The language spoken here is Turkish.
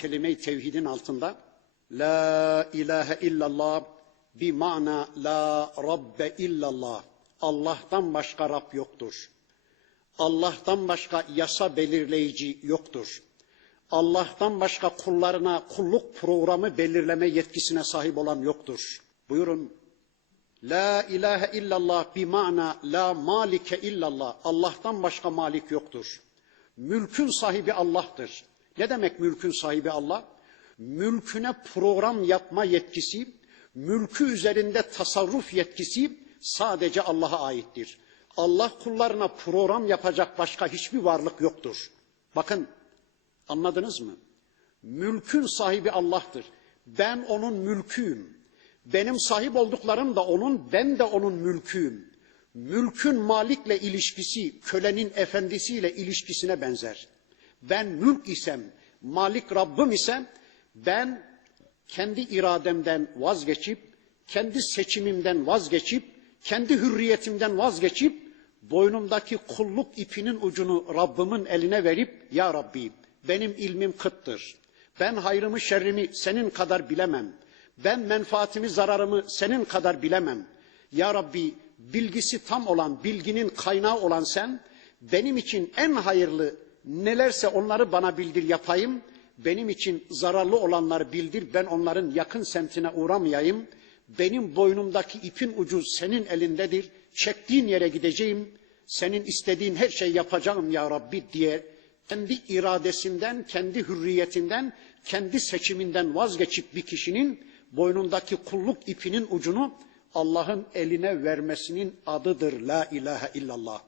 kelime-i tevhidin altında La ilahe illallah bi mana la rabbe illallah. Allah'tan başka Rab yoktur. Allah'tan başka yasa belirleyici yoktur. Allah'tan başka kullarına kulluk programı belirleme yetkisine sahip olan yoktur. Buyurun. La ilahe illallah bi mana la malike illallah. Allah'tan başka malik yoktur. Mülkün sahibi Allah'tır. Ne demek mülkün sahibi Allah? Mülküne program yapma yetkisi, mülkü üzerinde tasarruf yetkisi sadece Allah'a aittir. Allah kullarına program yapacak başka hiçbir varlık yoktur. Bakın anladınız mı? Mülkün sahibi Allah'tır. Ben onun mülküyüm. Benim sahip olduklarım da onun, ben de onun mülküyüm. Mülkün malikle ilişkisi, kölenin efendisiyle ilişkisine benzer. Ben mülk isem, malik Rabbim isem, ben kendi irademden vazgeçip, kendi seçimimden vazgeçip, kendi hürriyetimden vazgeçip, boynumdaki kulluk ipinin ucunu Rabbimin eline verip, Ya Rabbi benim ilmim kıttır. Ben hayrımı şerrimi senin kadar bilemem. Ben menfaatimi zararımı senin kadar bilemem. Ya Rabbi bilgisi tam olan, bilginin kaynağı olan sen, benim için en hayırlı nelerse onları bana bildir yapayım. Benim için zararlı olanları bildir, ben onların yakın semtine uğramayayım. Benim boynumdaki ipin ucu senin elindedir. Çektiğin yere gideceğim. Senin istediğin her şeyi yapacağım ya Rabbi diye kendi iradesinden, kendi hürriyetinden, kendi seçiminden vazgeçip bir kişinin boynundaki kulluk ipinin ucunu Allah'ın eline vermesinin adıdır la ilahe illallah.